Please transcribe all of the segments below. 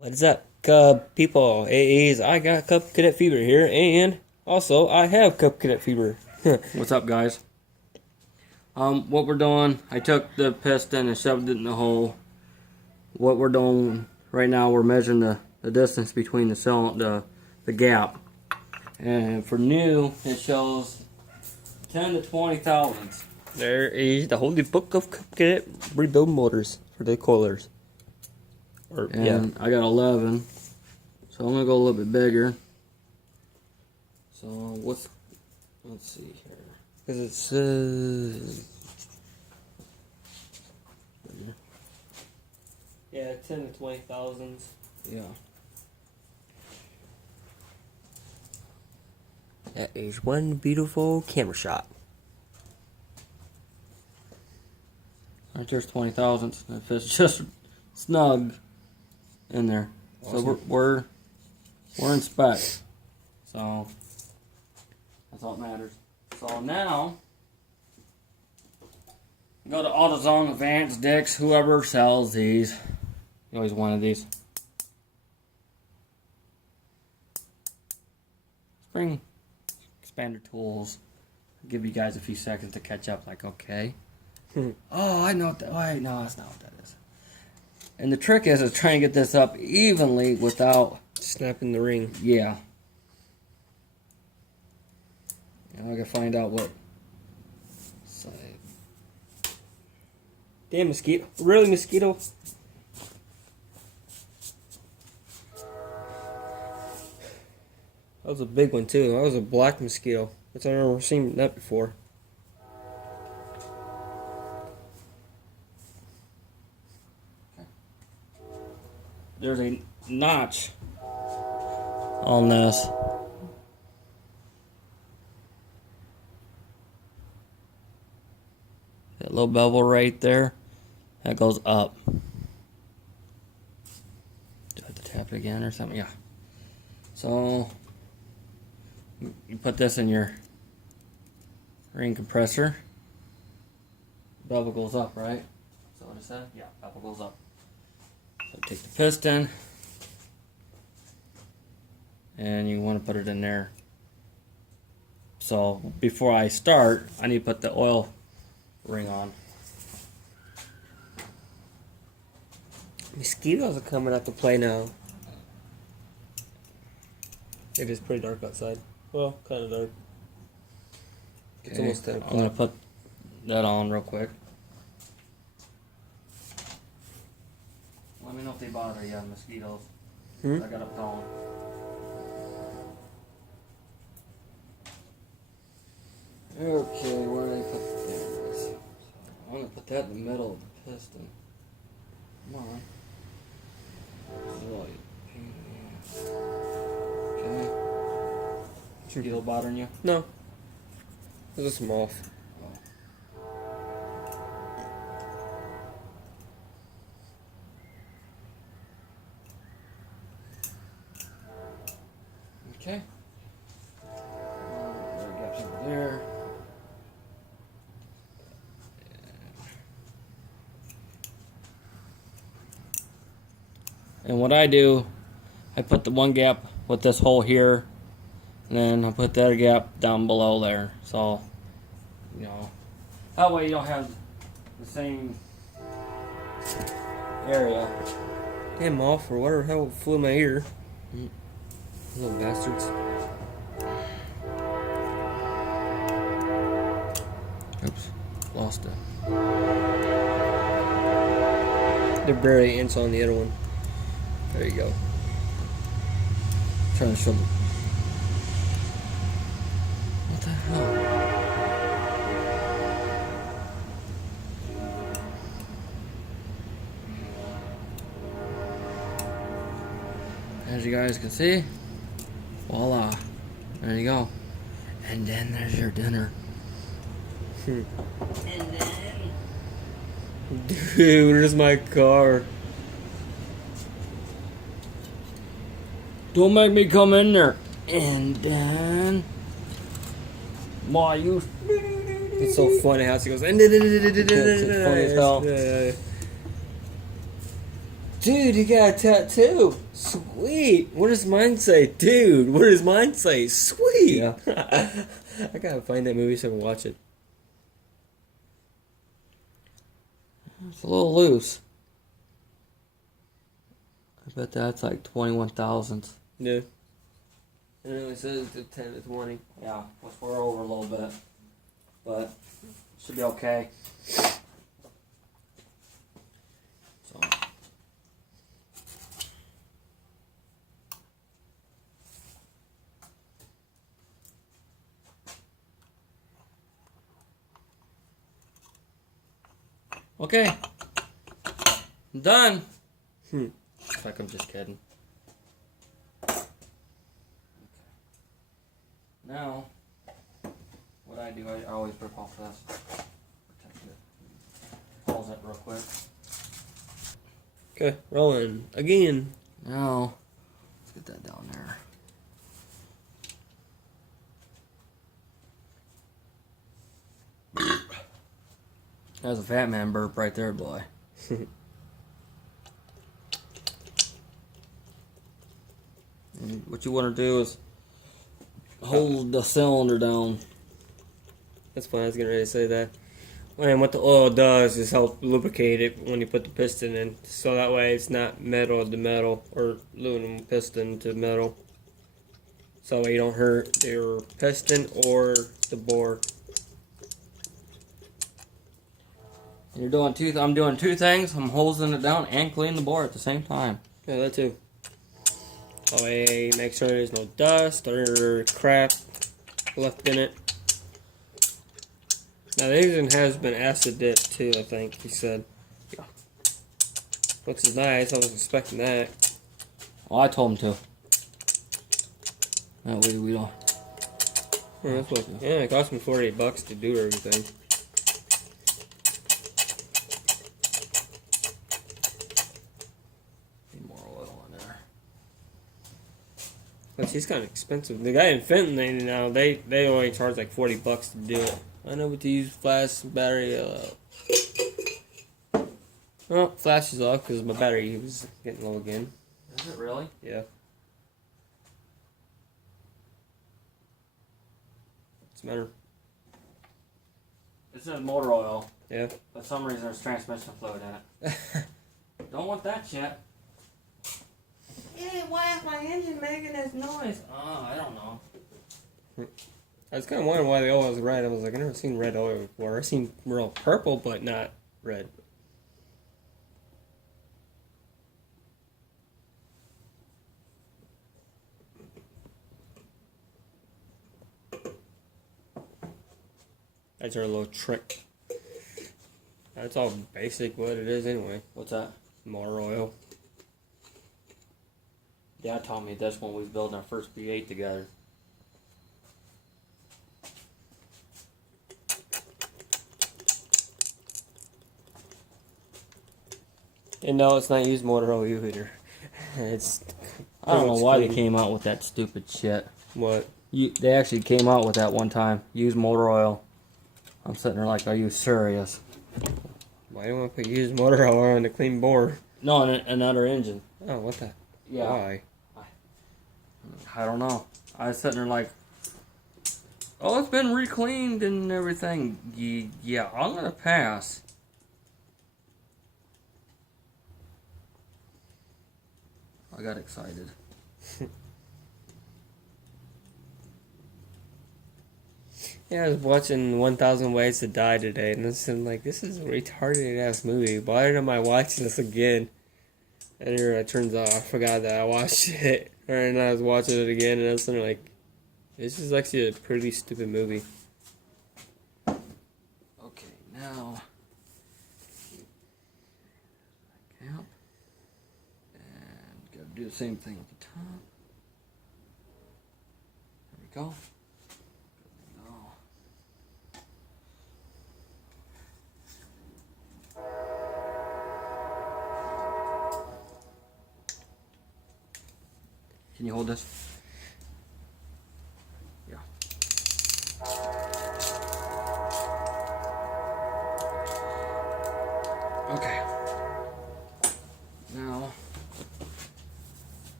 What is up, Cub people? It is I got Cub Cadet Fever here, and also I have Cub Cadet Fever. What's up, guys? What we're doing, I took the piston and shoved it in the hole. What we're doing right now, we're measuring the distance between the gap. And for new, it shows 10 to 20 thousandths. There is the Holy Book of Cub Cadet rebuild motors for the Kohlers. And I got 11, so I'm gonna go a little bit bigger. So let's see here. Because it says, yeah, 10 to 20 thousandths. Yeah. That is one beautiful camera shot. Right there's 20 thousandths. If it's just snug in there, Awesome. So we're in spec. So that's all that matters. So now go to AutoZone, Advance, Dick's, whoever sells these. You always wanted these. Spring expander tools. I'll give you guys a few seconds to catch up. Like, okay. Oh, I know what that. Wait, no, that's not what that is. And the trick is trying to get this up evenly without Snapping the ring. Yeah. And I gotta find out what side. Damn, mosquito. Really, mosquito? That was a big one, too. That was a black mosquito. I've never seen that before. There's a notch on this. That little bevel right there, that goes up. Do I have to tap it again or something? Yeah. So you put this in your ring compressor. Bevel goes up, right? Is that what it said? Yeah, bevel goes up. So take the piston, and you want to put it in there. So before I start, I need to put the oil ring on. Mosquitoes are coming out to play now. It is pretty dark outside. Well, kind of dark. It's Okay, almost 10 I'm going to o'clock. put that on real quick. Let me know if they bother you, mosquitoes. I got a phone. Okay, where did I put this? I'm going to put that in the middle of the piston. Come on. Really pain in the ass. Okay. Mosquito bothering you? No. There's just some off. Okay. There gaps over there. And what I do, I put the one gap with this hole here, and then I put that gap down below there. So, you know, that way you don't have the same area. Damn off or whatever the hell flew in my ear. Little bastards. Oops, lost it. They're barely inch on the other one. There you go. Trying to show them. What the hell? As you guys can see, voila, there you go. And then there's your dinner. And then... Dude, where's my car? Don't make me come in there. And then, why you? It's so funny how she goes. It's funny as hell. Dude, you got a tattoo. Sweet. What does mine say? Dude, what does mine say? Sweet. Yeah. I gotta find that movie so I can watch it. It's a little loose. I bet that's like 21,000. Yeah. And it only says the 10 to 20. Yeah, which we're over a little bit. But should be okay. So. Okay. I'm done. It's like I'm just kidding. Now, what I do, I always rip off this. Protect it. Pause it real quick. Okay, rolling again. Now, let's get that down there. That's a fat man burp right there, boy. And what you want to do is hold the cylinder down. That's fine. I was getting ready to say that. And what the oil does is help lubricate it when you put the piston in, so that way it's not metal to metal or aluminum piston to metal. So that way you don't hurt your piston or the bore. And you're doing two. I'm doing two things. I'm holding it down and cleaning the bore at the same time. Yeah, that too. That way, make sure there's no dust or crap left in it. Now, the engine has been acid dipped too, I think he said. Yeah. Which is nice. I was expecting that. Well, I told him to. That way we don't. Yeah, that's what, yeah, it cost me $48 to do everything. Need more oil in there. But she's kind of expensive. The guy in Fenton, they only charge like $40 to do it. I know what to use flash battery. Well, flash is off because my battery was getting low again. Is it really? Yeah. What's the matter? It's in motor oil. Yeah. But for some reason there's transmission fluid in it. Don't want that shit. Yeah, why is my engine making this noise? Oh, I don't know. I was kind of wondering why the oil was red. I was like, I've never seen red oil before. I've seen real purple, but not red. That's our little trick. That's all basic what it is anyway. What's that? Motor oil. Dad taught me this when we was building our first V8 together. And no, it's not used motor oil either. It's. I don't know why they came out with that stupid shit. What? They actually came out with that one time. Use motor oil. I'm sitting there like, are you serious? Why do you want to put used motor oil on a clean bore? No, another engine. Oh, what the? Yeah. Why? I don't know. I was sitting there like, oh, it's been re-cleaned and everything. Yeah, I'm gonna pass. I got excited. Yeah, I was watching 1,000 Ways to Die today, and I'm like, this is a retarded ass movie. Why am I watching this again? And it turns out I forgot that I watched it. And I was watching it again, and I was like, this is actually a pretty stupid movie. Okay, now cap, and gotta do the same thing at the top. There we go. Can you hold this? Yeah. Okay. Now,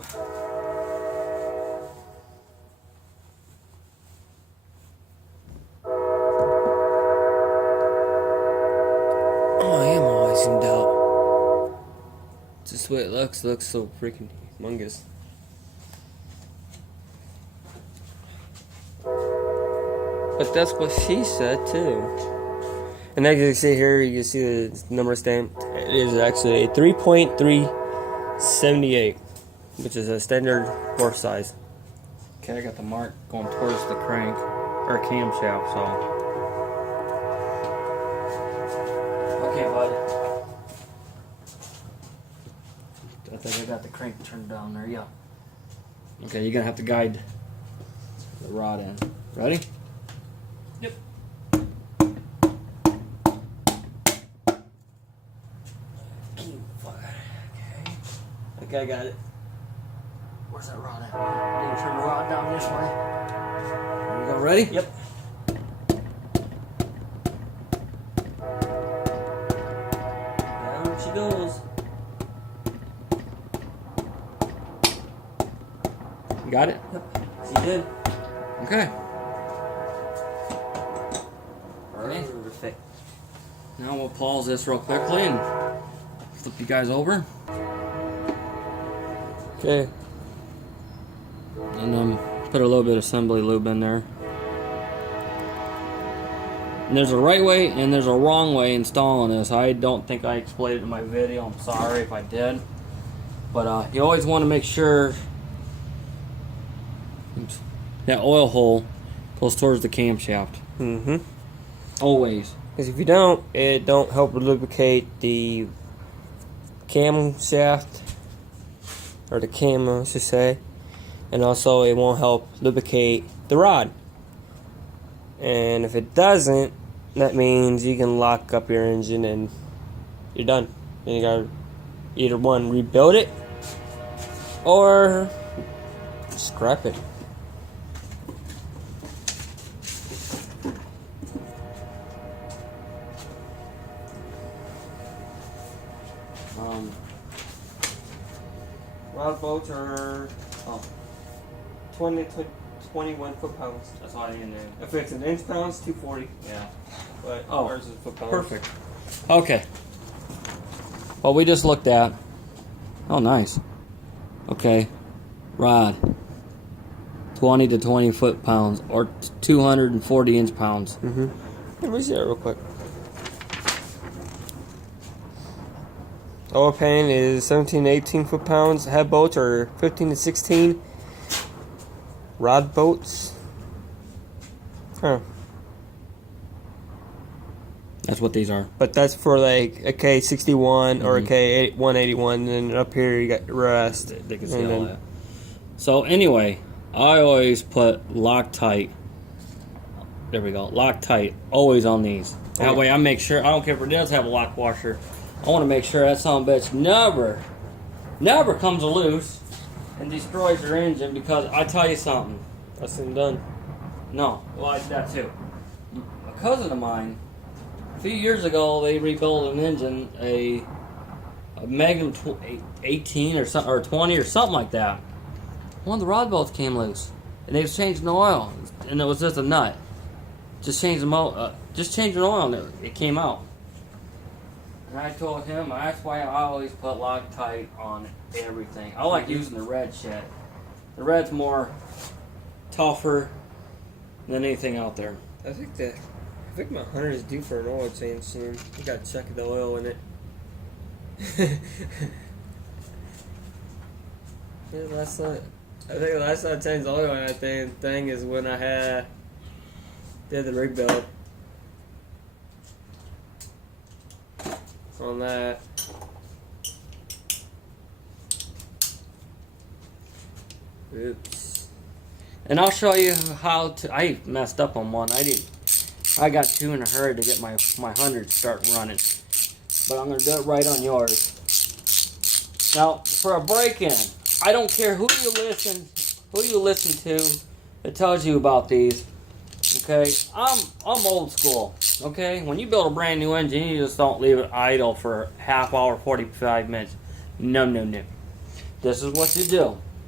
Oh, I am always in doubt. Just the way it looks so freaking humongous. But that's what she said too. And as you can see here, you can see the number stamp. It is actually a 3.378, which is a standard horse size. Okay, I got the mark going towards the crank or camshaft, so. Okay, bud. I think I got the crank turned down there, yeah. Okay, you're gonna have to guide the rod in. Ready? Yep. Okay, I got it. Where's that rod at? You gonna turn the rod down this way? There you go, ready? Yep. Down she goes. You got it? Yep. She did. Okay. Ready? Perfect. Now we'll pause this real quickly and flip you guys over. Okay. And put a little bit of assembly lube in there. And there's a right way and there's a wrong way installing this. I don't think I explained it in my video. I'm sorry if I did. But you always want to make sure that oil hole goes towards the camshaft. Mm-hmm. Always. Because if you don't, it don't help lubricate the camshaft, or the cam, I should say, and also it won't help lubricate the rod. And if it doesn't, that means you can lock up your engine and you're done. And you gotta either one, rebuild it, or scrap it. Rod bolts are 20 to 21 foot-pounds. That's all I need in there. If it's an inch pounds, 240. Yeah. But Oh, ours is foot-pounds. Perfect. Okay. Well, we just looked at. Oh, nice. Okay. Rod. 20 to 20 foot-pounds, or 240 inch-pounds. Mm-hmm. Let me see that real quick. Oil pan is 17 to 18 foot-pounds. Head bolts are 15 to 16. Rod bolts. Huh. That's what these are. But that's for like a K61 or a K181, and up here you got the rest. They can see all that. So anyway, I always put Loctite. There we go. Loctite always on these. That way I make sure, I don't care if it does have a lock washer, I want to make sure that son of a bitch never comes loose and destroys your engine, because I tell you something. That's been done. No, well, that too. A cousin of mine, a few years ago, they rebuilt an engine, a Magnum 18 or something, or 20 or something like that. One of the rod bolts came loose, and they was changing the oil, and it was just a nut. Just changed the oil, and it came out. And I told him that's why I always put Loctite on everything. I like using the red shit. The red's more tougher than anything out there. I think my Hunter is due for an oil change soon. I gotta check the oil in it. Yeah, I think the last time I changed the oil on that thing is when I did the rig build. On that. Oops. And I'll show you how to. I messed up on one. I got two in a hurry to get my 100 start running. But I'm gonna do it right on yours. Now, for a break-in, I don't care who you listen to that tells you about these. Okay, I'm old school. Okay, when you build a brand new engine, you just don't leave it idle for half hour, 45 minutes. No. This is what you do.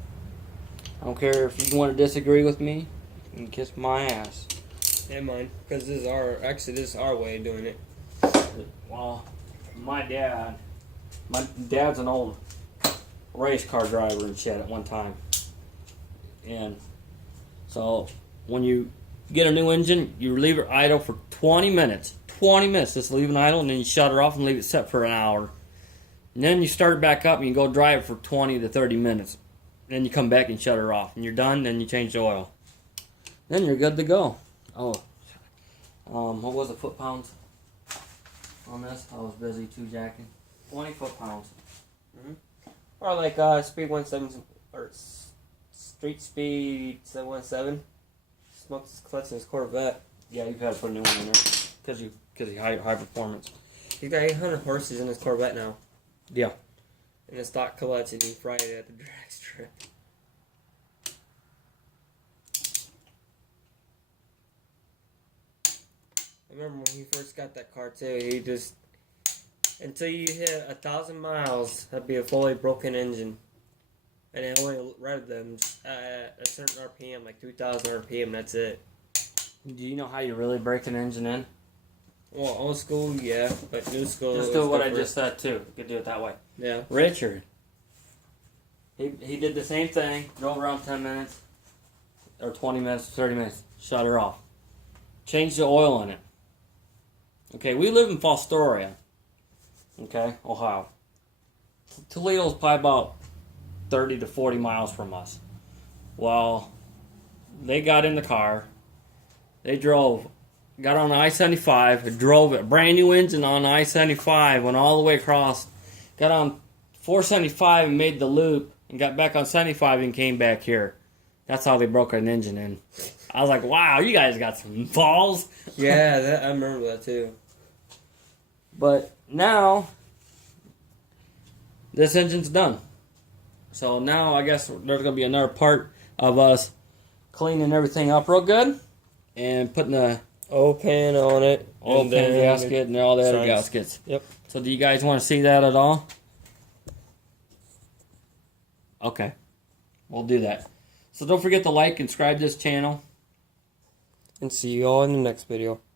I don't care if you want to disagree with me. You can kiss my ass. Yeah, mine. Because this is our way of doing it. Well, my dad's an old race car driver and shit at one time. And so when you get a new engine, you leave it idle for 20 minutes. 20 minutes, just leave it idle, and then you shut it off and leave it set for an hour. And then you start it back up and you go drive it for 20 to 30 minutes. Then you come back and shut her off. And you're done, then you change the oil. Then you're good to go. Oh, what was the foot-pounds on this? I was busy too-jacking. 20 foot-pounds. Mm-hmm. Or like speed 17 or street speed 717. Smokes his clutch in his Corvette. Yeah, you've had to put a new one in there because you high performance. He's got 800 horses in his Corvette now. Yeah. In a stock clutch, and he fried it at the drag strip. I remember when he first got that car too. He just until you hit 1,000 miles, that'd be a fully broken engine, and it only read them at a certain RPM, like 2,000 RPM. That's it. Do you know how you really break an engine in? Well, old school, yeah, but new school. Just do what I just said too. You could do it that way. Yeah. Richard. He did the same thing. Drove around 10 minutes, or 20 minutes, 30 minutes. Shut her off. Change the oil in it. Okay, we live in Fostoria. Okay, Ohio. Toledo's probably about 30 to 40 miles from us. Well, they got in the car. They drove. Got on I-75, drove it, brand new engine on I-75, went all the way across, got on 475 and made the loop, and got back on 75 and came back here. That's how they broke an engine in. I was like, wow, you guys got some balls. Yeah, I remember that too. But now, this engine's done. So now I guess there's going to be another part of us cleaning everything up real good and putting the oil pan on it. oil pan gasket and all the other Signs. gaskets. Yep. So do you guys want to see that at all? Okay. We'll do that. So don't forget to like and subscribe this channel. And see you all in the next video.